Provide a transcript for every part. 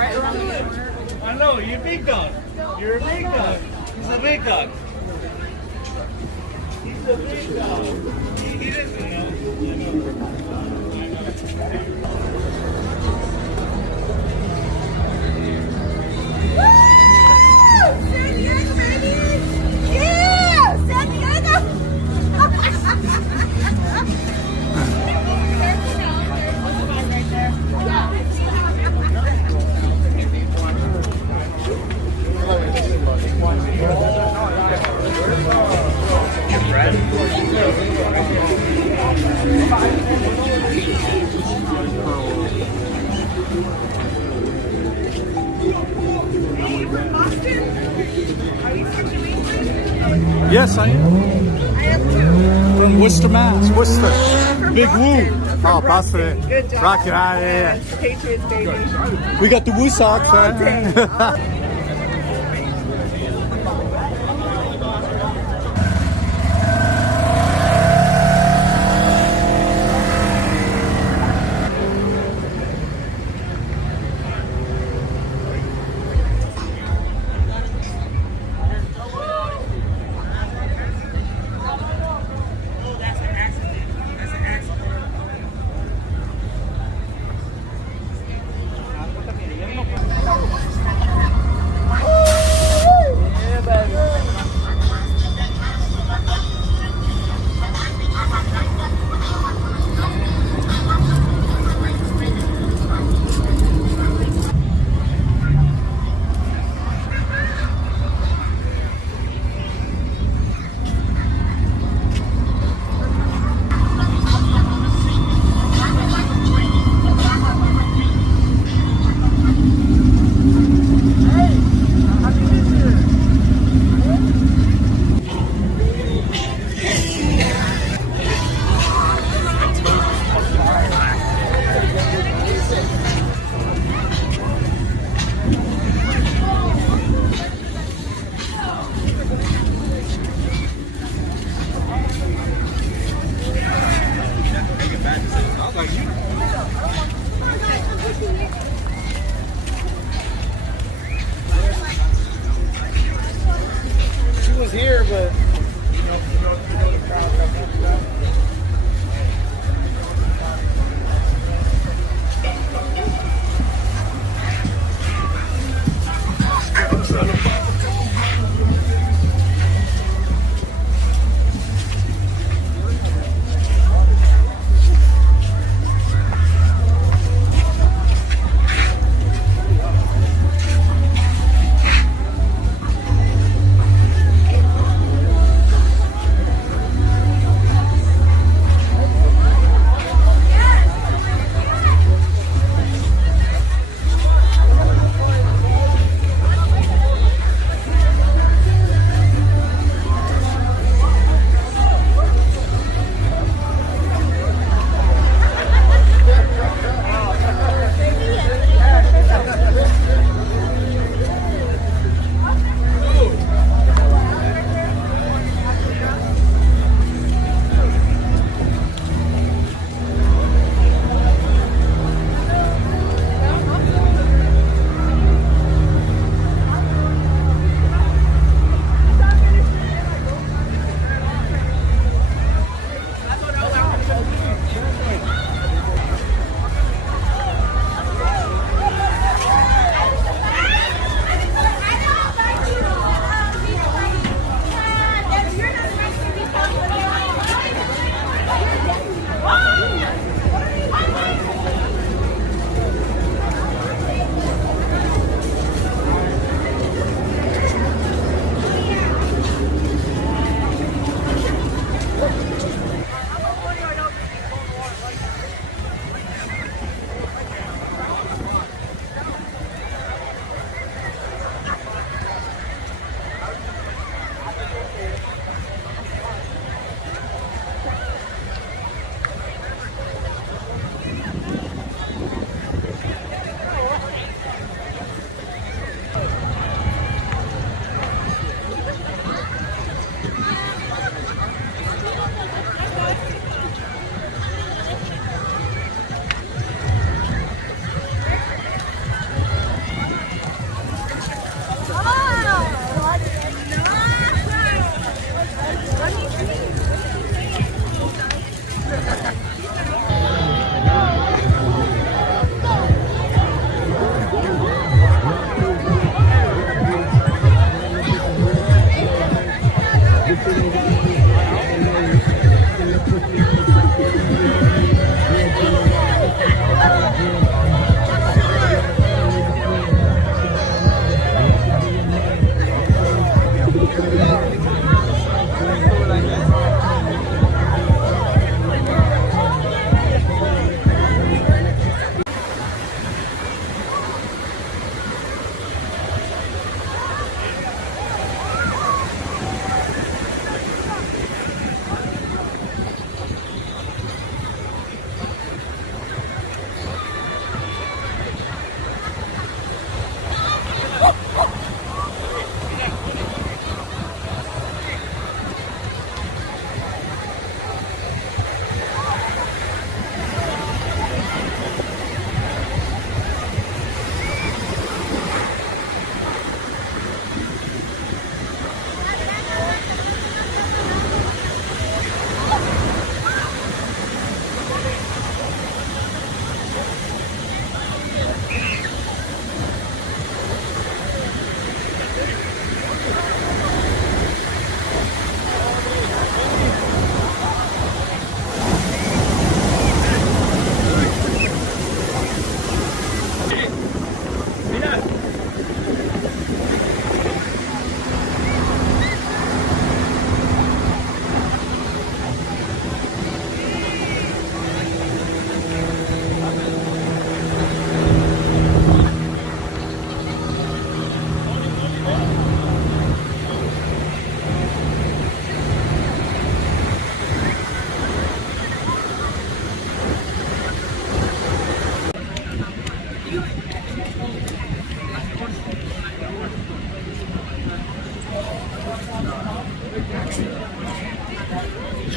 I know, you're a big dog. You're a big dog. He's a big dog. He's a big dog. He doesn't San Diego, baby! Yeah! San Diego! Yes, I am. I am too. From Worcester, Mass. Worcester. From Big Boston. Woo. From Oh, Boston. Boston. Good job. Rock it out, yeah. Patriots, baby. We got the Woo Sox, All day. right?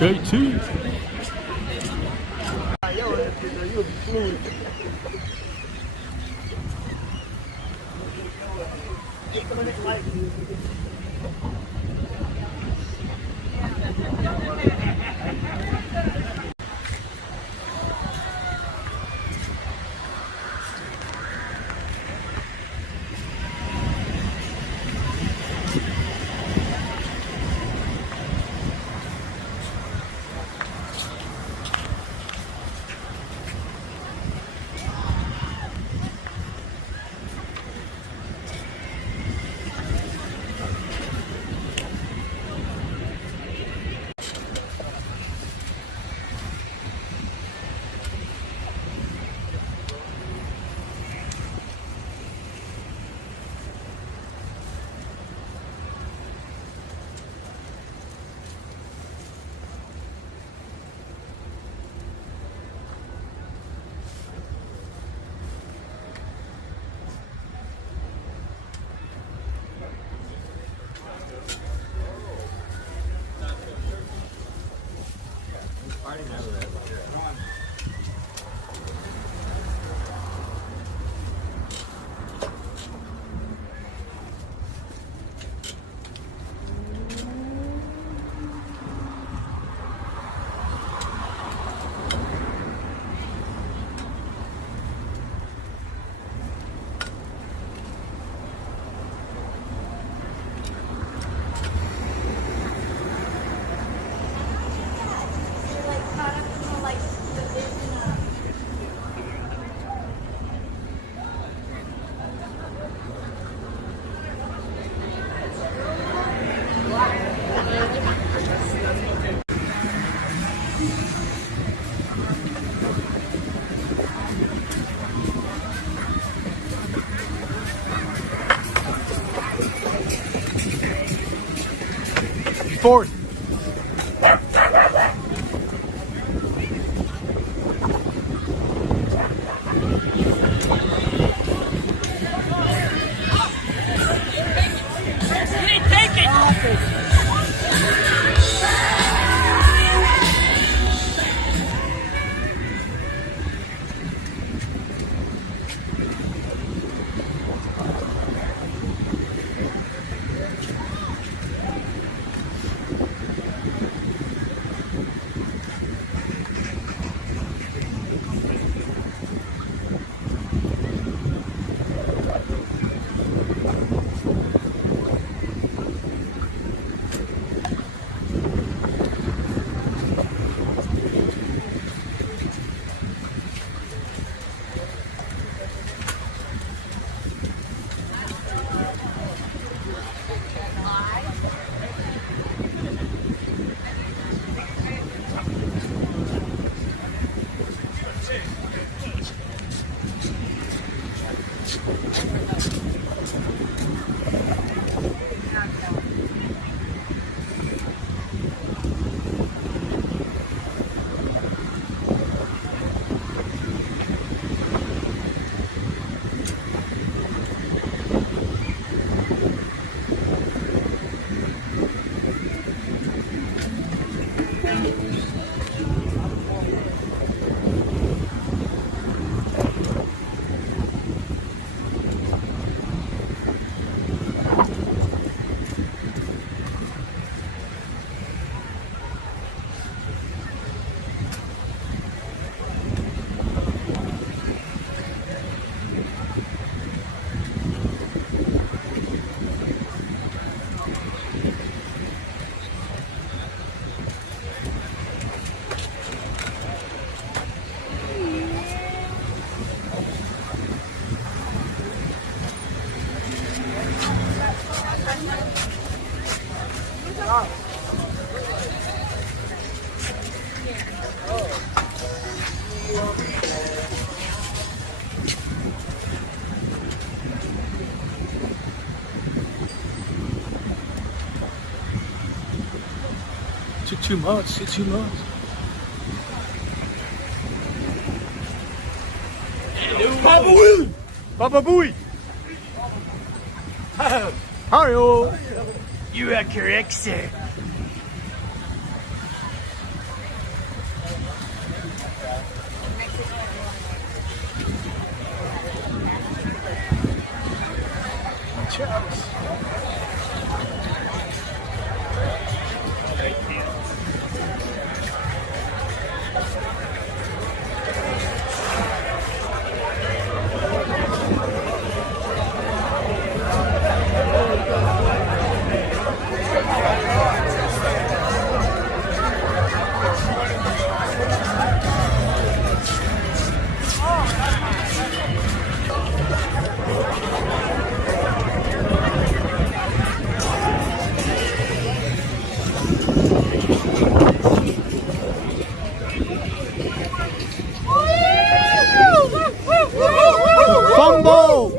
JT. Fourth. Too much, it's too much. Papa Will! Papa Booey! Hi-yo! You are correct, sir. Chaps. Fumble!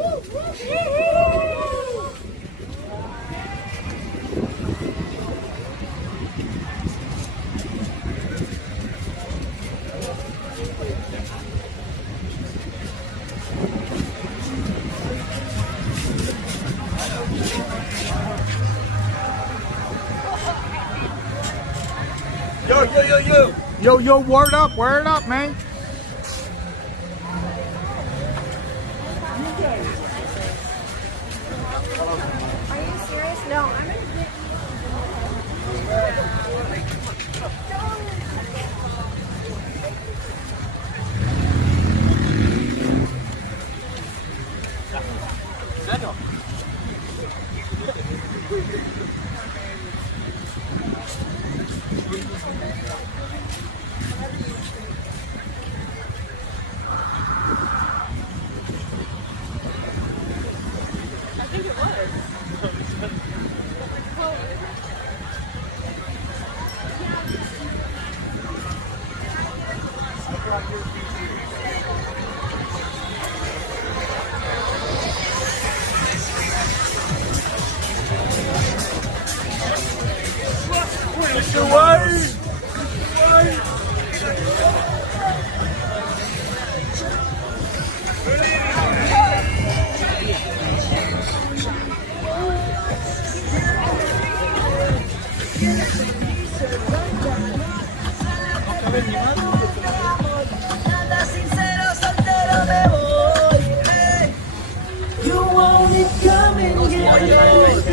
Yo, word up, man. Are you serious? No, I'm gonna get.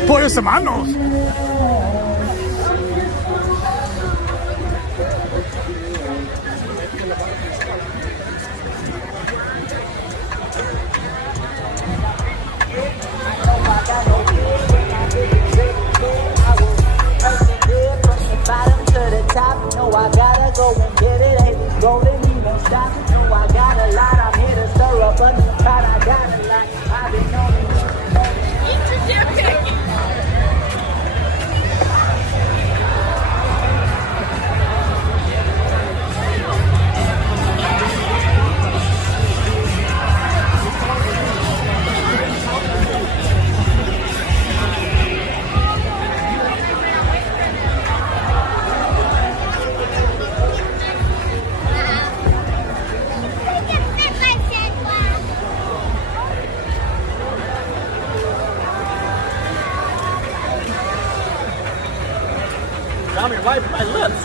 Pollos hermanos. Bottom to the top, no, I gotta go and get it. Ain't rolling, even stop. No, I got a lot. I'm here to stir up a new pot. I got a lot. I've been on it. I'm your wife, my lips.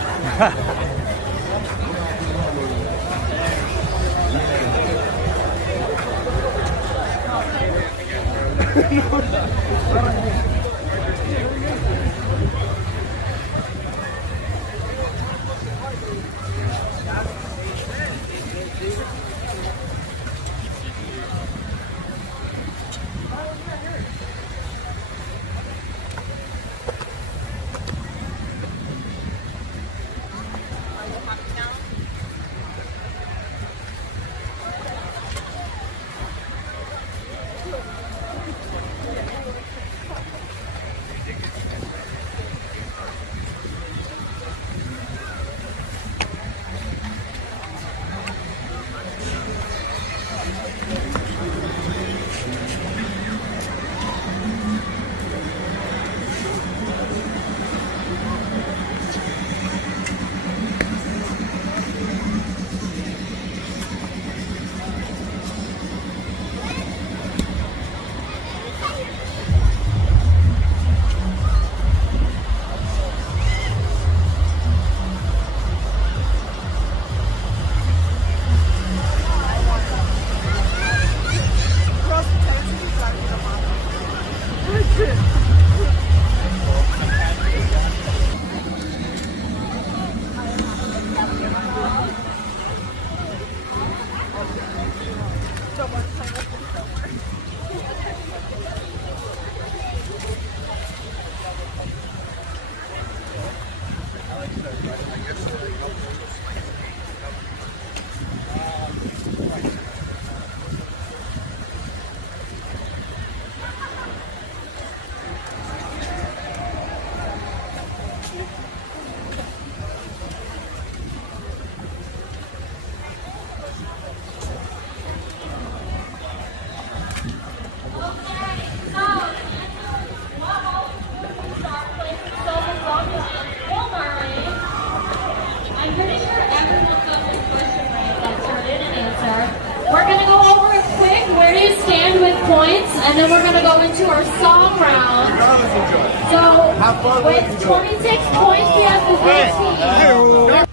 points, and then we're going to go into our song round. So, with 26 points, we have the red team.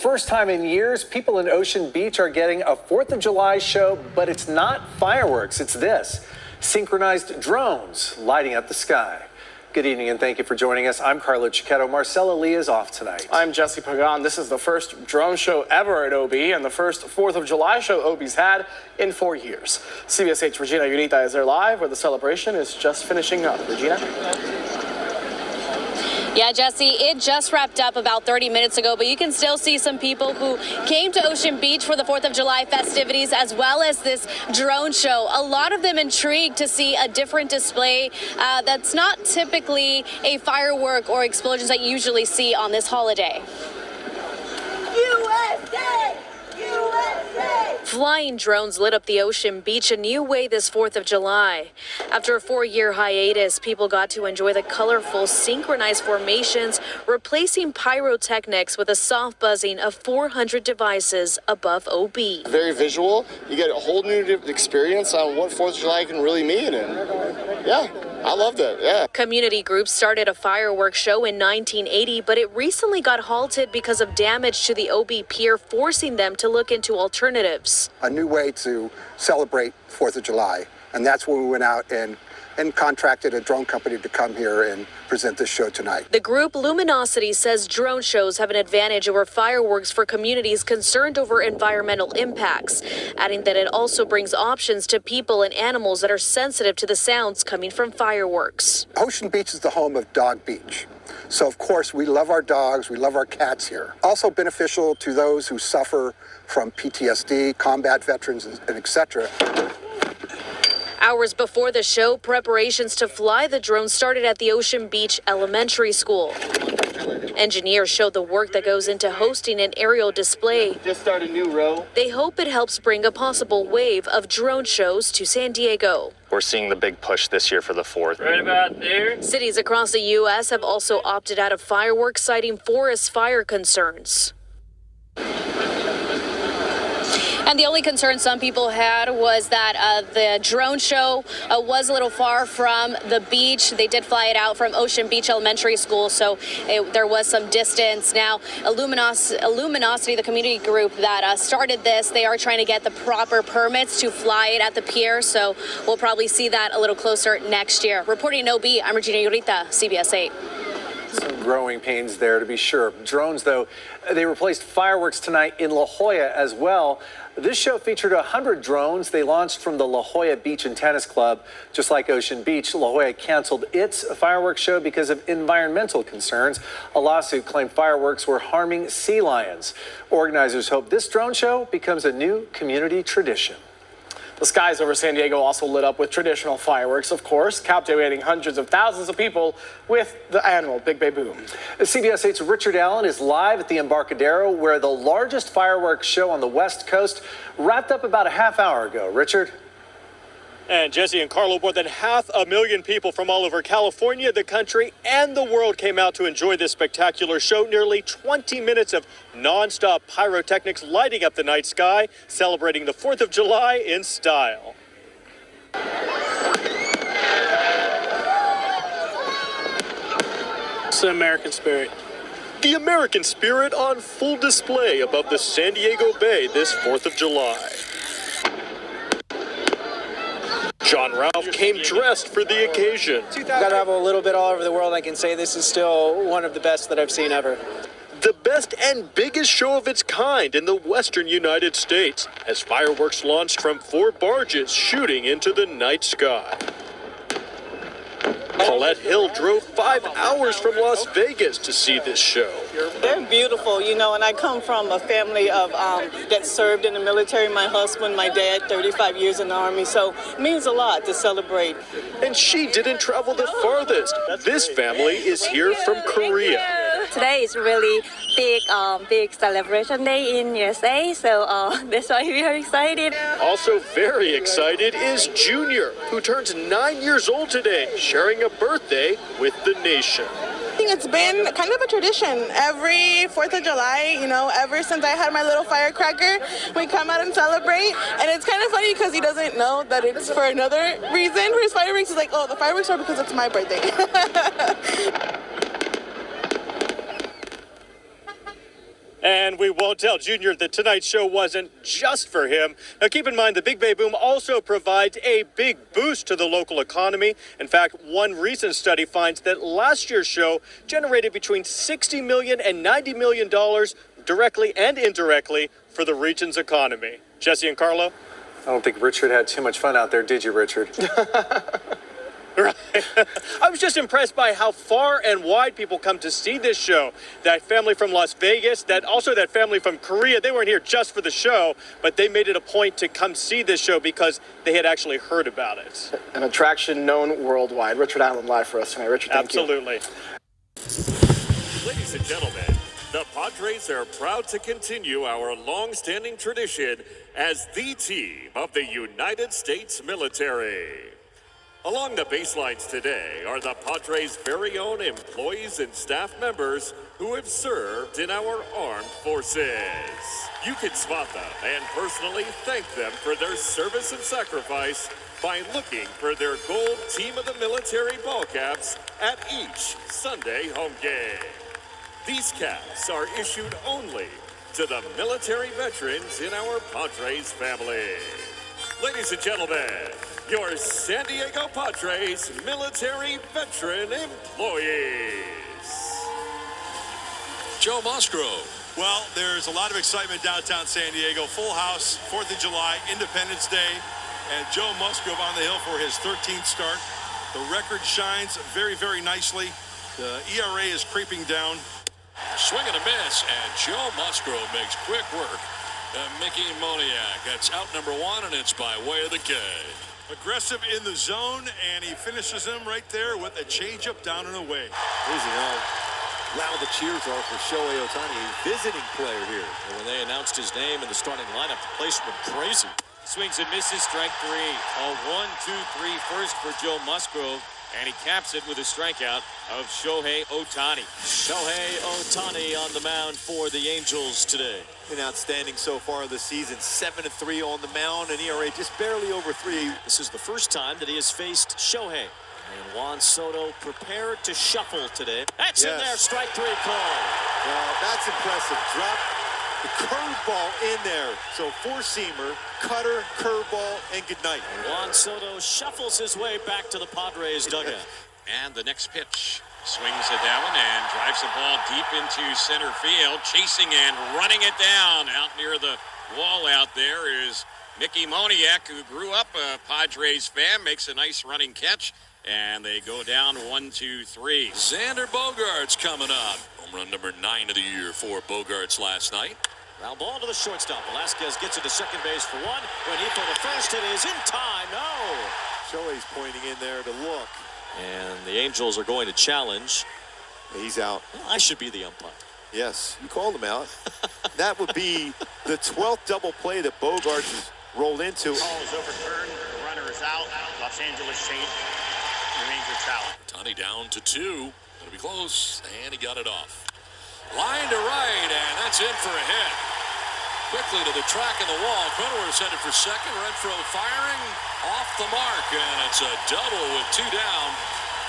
First time in years, people in Ocean Beach are getting a 4th of July show, but it's not fireworks, it's this. Synchronized drones lighting up the sky. Good evening and thank you for joining us. I'm Carlo Cicchetto. Marcella Lee is off tonight. I'm Jesse Pagan. This is the first drone show ever at OB and the first 4th of July show OB's had in 4 years. CBS 8's Regina Unita is there live where the celebration is just finishing up. Regina? Yeah, Jesse, it just wrapped up about 30 minutes ago, but you can still see some people who came to Ocean Beach for the 4th of July festivities as well as this drone show. A lot of them intrigued to see a different display that's not typically a firework or explosions that you usually see on this holiday. USA! USA! Flying drones lit up the Ocean Beach a new way this 4th of July. After a 4-year hiatus, people got to enjoy the colorful, synchronized formations, replacing pyrotechnics with a soft buzzing of 400 devices above OB. Very visual. You get a whole new experience on what 4th of July can really mean. And yeah, I loved it. Yeah. Community groups started a fireworks show in 1980, but it recently got halted because of damage to the OB pier, forcing them to look into alternatives. A new way to celebrate 4th of July. And that's when we went out and contracted a drone company to come here and present this show tonight. The group Luminosity says drone shows have an advantage over fireworks for communities concerned over environmental impacts, adding that it also brings options to people and animals that are sensitive to the sounds coming from fireworks. Ocean Beach is the home of Dog Beach. So, of course, we love our dogs, we love our cats here. Also beneficial to those who suffer from PTSD, combat veterans, and etc. Hours before the show, preparations to fly the drone started at the Ocean Beach Elementary School. Engineers showed the work that goes into hosting an aerial display. Just start a new row. They hope it helps bring a possible wave of drone shows to San Diego. We're seeing the big push this year for the 4th. Right about there. Cities across the U.S. have also opted out of fireworks, citing forest fire concerns. And the only concern some people had was that the drone show was a little far from the beach. They did fly it out from Ocean Beach Elementary School, so there was some distance. Now, Luminosity, the community group that started this, they are trying to get the proper permits to fly it at the pier, so we'll probably see that a little closer next year. Reporting in OB, I'm Regina Yurita, CBS 8. Some growing pains there, to be sure. Drones, though, they replaced fireworks tonight in La Jolla as well. This show featured 100 drones. They launched from the La Jolla Beach and Tennis Club. Just like Ocean Beach, La Jolla canceled its fireworks show because of environmental concerns. A lawsuit claimed fireworks were harming sea lions. Organizers hope this drone show becomes a new community tradition. The skies over San Diego also lit up with traditional fireworks, of course, captivating hundreds of thousands of people with the annual Big Bay Boom. CBS 8's Richard Allen is live at the Embarcadero, where the largest fireworks show on the West Coast wrapped up about a half hour ago. Richard? And Jesse and Carlo, more than 500,000 people from all over California, the country, and the world came out to enjoy this spectacular show. Nearly 20 minutes of nonstop pyrotechnics lighting up the night sky, celebrating the 4th of July in style. It's the American spirit. The American spirit on full display above the San Diego Bay this 4th of July. John Ralph came dressed for the occasion. Got to have a little bit all over the world. I can say this is still one of the best that I've seen ever. The best and biggest show of its kind in the western United States, as fireworks launched from 4 barges shooting into the night sky. Paulette Hill drove 5 hours from Las Vegas to see this show. They're beautiful, you know, and I come from a family of that served in the military. My husband, my dad, 35 years in the Army, so it means a lot to celebrate. And she didn't travel the farthest. This family is here from Korea. Today is really big celebration day in USA, so that's why we are excited. Also very excited is Junior, who turns 9 years old today, sharing a birthday with the nation. I think it's been kind of a tradition. Every 4th of July, you know, ever since I had my little firecracker, we come out and celebrate. And it's kind of funny because he doesn't know that it's for another reason for his fireworks. He's like, oh, the fireworks are because it's my birthday. And we won't tell Junior that tonight's show wasn't just for him. Now, keep in mind, the Big Bay Boom also provides a big boost to the local economy. In fact, one recent study finds that last year's show generated between $60 million and $90 million directly and indirectly for the region's economy. Jesse and Carlo? I don't think Richard had too much fun out there, did you, Richard? Right. I was just impressed by how far and wide people come to see this show. That family from Las Vegas, that family from Korea, they weren't here just for the show, but they made it a point to come see this show because they had actually heard about it. An attraction known worldwide. Richard Allen live for us tonight. Richard, thank you. Absolutely. Ladies and gentlemen, The Padres are proud to continue our long-standing tradition as the team of the United States military. Along the baselines today are the Padres' very own employees and staff members who have served in our armed forces. You can spot them and personally thank them for their service and sacrifice by looking for their gold Team of the Military ball caps at each Sunday home game. These caps are issued only to the military veterans in our Padres family. Ladies and gentlemen, your San Diego Padres military veteran employees. Joe Musgrove. Well, there's a lot of excitement downtown San Diego. Full house, 4th of July, Independence Day, and Joe Musgrove on the hill for his 13th start. The record shines very, very nicely. The ERA is creeping down. Swing and a miss, and Joe Musgrove makes quick work. Mickey Moniak, that's out number 1, and it's by way of the K. Aggressive in the zone, and he finishes him right there with a changeup down and away. Crazy how loud the cheers are for Shohei Ohtani, a visiting player here. And when they announced his name in the starting lineup, the place went crazy. Swings and misses, strike 3. A 1-2-3 first for Joe Musgrove. And he caps it with a strikeout of Shohei Ohtani. Shohei Ohtani on the mound for the Angels today. Been outstanding so far this season. 7-3 on the mound, and ERA just barely over 3. This is the first time that he has faced Shohei. And Juan Soto prepared to shuffle today. That's in there, strike 3 call. Well, that's impressive. Drop the curveball in there. So four-seamer, cutter, curveball, and good night. Juan Soto shuffles his way back to the Padres dugout. And the next pitch. Swings it down and drives the ball deep into center field. Chasing and running it down out near the wall out there is Mickey Moniak, who grew up a Padres fan, makes a nice running catch. And they go down 1-2-3. Xander Bogaerts coming up. Home run number 9 of the year for Bogaerts last night. Ground ball to the shortstop. Velasquez gets it to second base for 1. When he for the first, it is in time. No. Shohei's pointing in there to look. And the Angels are going to challenge. He's out. I should be the umpire. Yes, you called him out. That would be the 12th double play that Bogaerts has rolled into. Call is overturned. The runner is out. Los Angeles Ranger challenge. Ohtani down to 2. It'll be close, and he got it off. Line to right, and that's in for a hit. Quickly to the track of the wall. Cronenworth's headed for second. Renfroe firing off the mark, and it's a double with 2 down.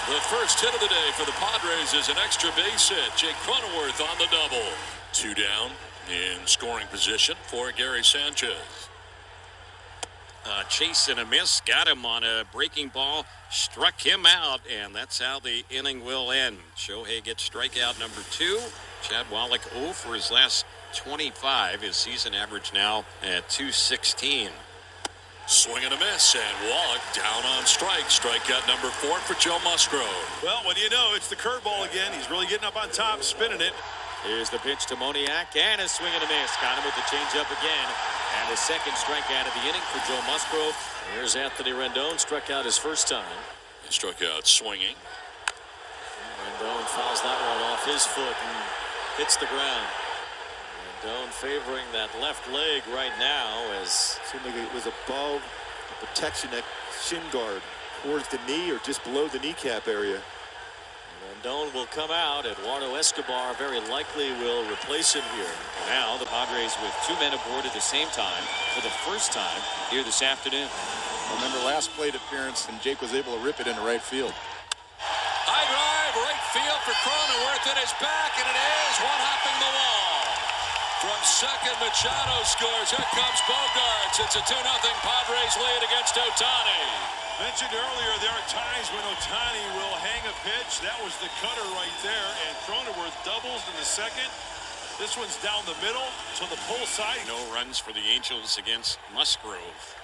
The first hit of the day for the Padres is an extra base hit. Jake Cronenworth on the double. 2 down in scoring position for Gary Sanchez. Chase and a miss, got him on a breaking ball, struck him out, and that's how the inning will end. Shohei gets strikeout number 2. Chad Wallach 0 for his last 25. His season average now at 216. Swing and a miss, and Wallach down on strike. Strikeout number 4 for Joe Musgrove. Well, what do you know? It's the curveball again. He's really getting up on top, spinning it. Here's the pitch to Moniak, and a swing and a miss. Got him with the changeup again. And the second strikeout of the inning for Joe Musgrove. Here's Anthony Rendon, struck out his first time. He struck out swinging. Rendon fouls that one off his foot and hits the ground. Rendon favoring that left leg right now as seemed like it was above the protection at shin guard, towards the knee or just below the kneecap area. Rendon will come out. Eduardo Escobar very likely will replace him here. Now the Padres with 2 men aboard at the same time for the first time here this afternoon. Remember last plate appearance, and Jake was able to rip it into right field. High drive, right field for Cronenworth. It is back, and it is one-hopping the wall. From second, Machado scores. Here comes Bogaerts. It's a 2-0 Padres lead against Ohtani. Mentioned earlier, there are times when Ohtani will hang a pitch. That was the cutter right there, and Cronenworth doubles in the second. This one's down the middle to the pull side. No runs for the Angels against Musgrove.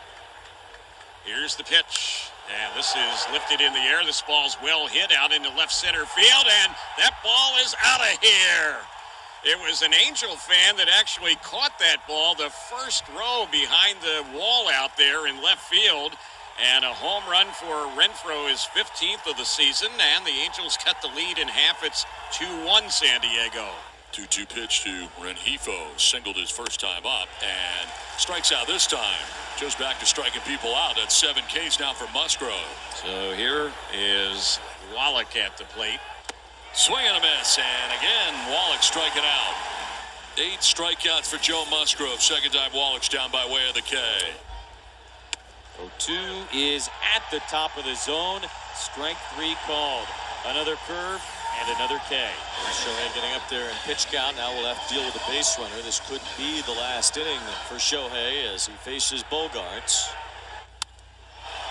Here's the pitch, and this is lifted in the air. This ball's well hit out into left center field, and that ball is out of here. It was an Angel fan that actually caught that ball the first row behind the wall out there in left field. And a home run for Renfroe, his 15th of the season, and the Angels cut the lead in half. It's 2-1 San Diego. 2-2 pitch to Rengifo. Singled his first time up and strikes out this time. Joe's back to striking people out. That's 7 Ks now for Musgrove. So here is Wallach at the plate. Swing and a miss, and again, Wallach striking out. 8 strikeouts for Joe Musgrove. Second time Wallach's down by way of the K. 0-2 is at the top of the zone. Strike 3 called. Another curve and another K. Shohei getting up there in pitch count. Now we'll have to deal with the base runner. This could be the last inning for Shohei as he faces Bogaerts.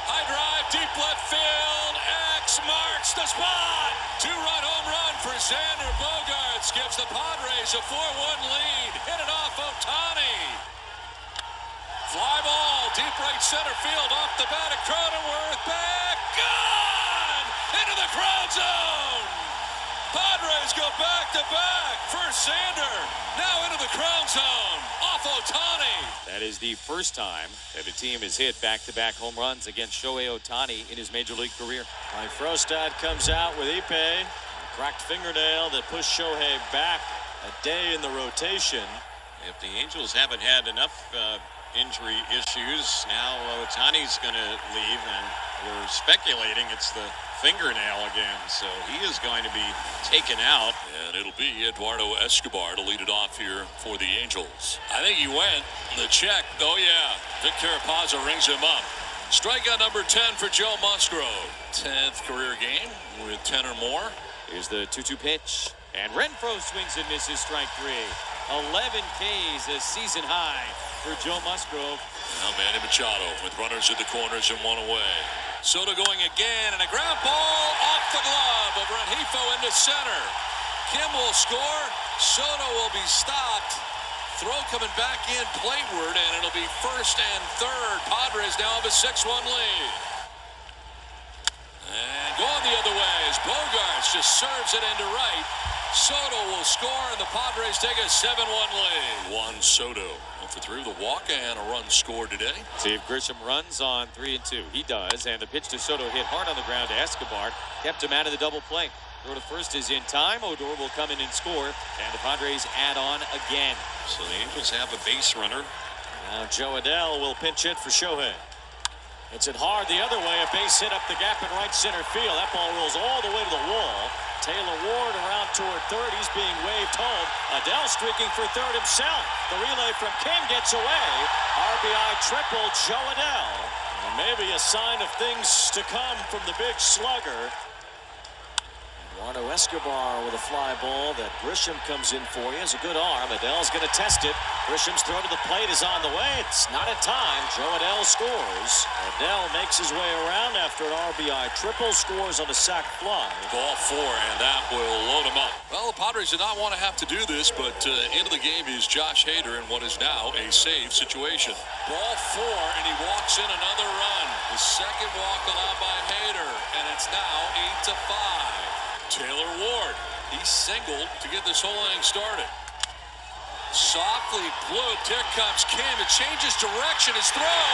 High drive, deep left field. X marks the spot. 2-run home run for Xander Bogaerts. Gives the Padres a 4-1 lead. Hit it off Ohtani. Fly ball, deep right center field, off the bat of Cronenworth, back, gone! Into the crowd zone! Padres go back-to-back. First Xander, now into the crowd zone, off Ohtani. That is the first time that a team has hit back-to-back home runs against Shohei Ohtani in his major league career. Mike Frostad comes out with Ippei, a cracked fingernail that pushed Shohei back a day in the rotation. If the Angels haven't had enough injury issues, now Ohtani's going to leave, and we're speculating it's the fingernail again, so he is going to be taken out. And it'll be Eduardo Escobar to lead it off here for the Angels. I think he went. The check, oh yeah, Vic Carapazza rings him up. Strikeout number 10 for Joe Musgrove. 10th career game with 10 or more. Here's the 2-2 pitch, and Renfroe swings and misses, strike 3. 11 Ks, a season high for Joe Musgrove. Now Manny Machado with runners in the corners and 1 away. Soto going again, and a ground ball off the glove of Rengifo into center. Kim will score. Soto will be stopped. Throw coming back in plateward, and it'll be first and third. Padres now have a 6-1 lead. And going the other way as Bogaerts just serves it into right. Soto will score, and the Padres take a 7-1 lead. Juan Soto 0-for-3 with a walk and a run scored today. See if Grisham runs on 3-2. He does, and the pitch to Soto hit hard on the ground to Escobar. Kept him out of the double play. Throw to first is in time. Odor will come in and score, and the Padres add on again. So the Angels have a base runner. Now Joe Adell will pinch hit for Shohei. Hits it hard the other way. A base hit up the gap in right center field. That ball rolls all the way to the wall. Taylor Ward around toward third. He's being waved home. Adell streaking for third himself. The relay from Kim gets away. RBI triple, Joe Adell. And maybe a sign of things to come from the big slugger. Eduardo Escobar with a fly ball that Grisham comes in for. He has a good arm. Adell's going to test it. Grisham's throw to the plate is on the way. It's not in time. Joe Adell scores. Adell makes his way around after an RBI triple, scores on a sac fly. Ball 4, and that will load him up. Well, the Padres did not want to have to do this, but into the game is Josh Hader in what is now a save situation. Ball 4, and he walks in another run. The second walk allowed by Hader, and it's now 8-5. Taylor Ward, he singled to get this whole inning started. Softly blooped, here comes Kim, it changes direction, his throw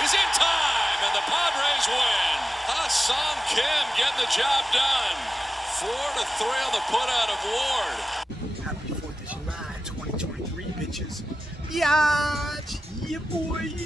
is in time, and the Padres win. Ha-Seong Kim getting the job done. 4-3 on the putout of Ward. Happy 4th of July 2023, bitches. Biatch, yeah boy.